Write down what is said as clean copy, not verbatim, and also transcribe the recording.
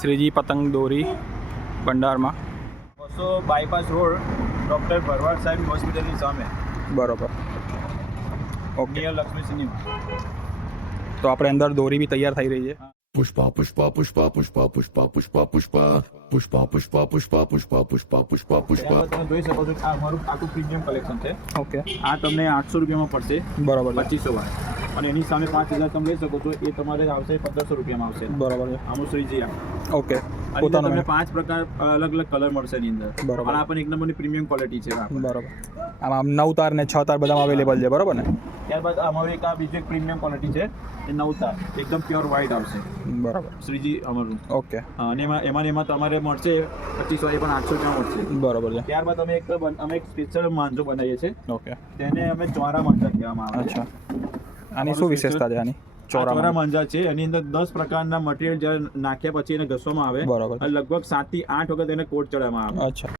શ્રીજી પતંગ દોરી ભંડારમાં. બસો બાયપાસ રોડ ડૉક્ટર ભરવાડ સાહેબ હોસ્પિટલની સામે બરોબર. Okay, near Lakshmi cinema. તો આપણે અંદર દોરી બી તૈયાર થઈ રહી છે. Pushpa, pushpa, pushpa, pushpa, pushpa, pushpa, pushpa, pushpa, pushpa, pushpa, pushpa, pushpa, pushpa, pushpa. તમે જોઈ શકો છો કે આ અમારું આખું પ્રીમિયમ કલેક્શન છે. ઓકે, આ તમને 800 રૂપિયામાં પડશે, બરોબર છે. 2500 વાળા. અને એની સામે 5000 તમે લઈ શકો છો, એ તમારે આવશે 1500 રૂપિયામાં આવશે. બરોબર છે. આનું શ્રીજી ઓકે, અને પોતાનો તમને 5 પ્રકાર અલગ અલગ કલર મળશે એની અંદર. બરોબર. પણ આ પણ એક નંબરની પ્રીમિયમ ક્વોલિટી છે. બરોબર. આમાં 9 તાર ને 6 તાર બધામાં અવેલેબલ છે, બરોબર ને? ત્યારબાદ અમારું એક આ બીજું એક પ્રીમિયમ ક્વોલિટી છે, એ 9 તાર એકદમ પ્યોર વ્હાઇટ આવશે બરોબર. શ્રીજી અમારું. ઓકે, અને એમાં તમારે મળશે 2500, એ પણ 800 રૂપિયા મળશે. બરોબર છે. ત્યારબાદ અમે એક સ્પેશિયલ માંજો બનાવીએ છીએ, ઓકે, તેને અમે ચોરા માંજા કહેવામાં આવે છે. અચ્છા. આની શું વિશેષતા છે આની? ચોરા ચોરા માંજા છે, એની અંદર 10 પ્રકારના મટીરિયલ જ્યારે નાખ્યા પછી એને ઘસવામાં આવે બરોબર. અને લગભગ 7 થી 8 વખત એને કોટ ચડાવવામાં આવે. અચ્છા.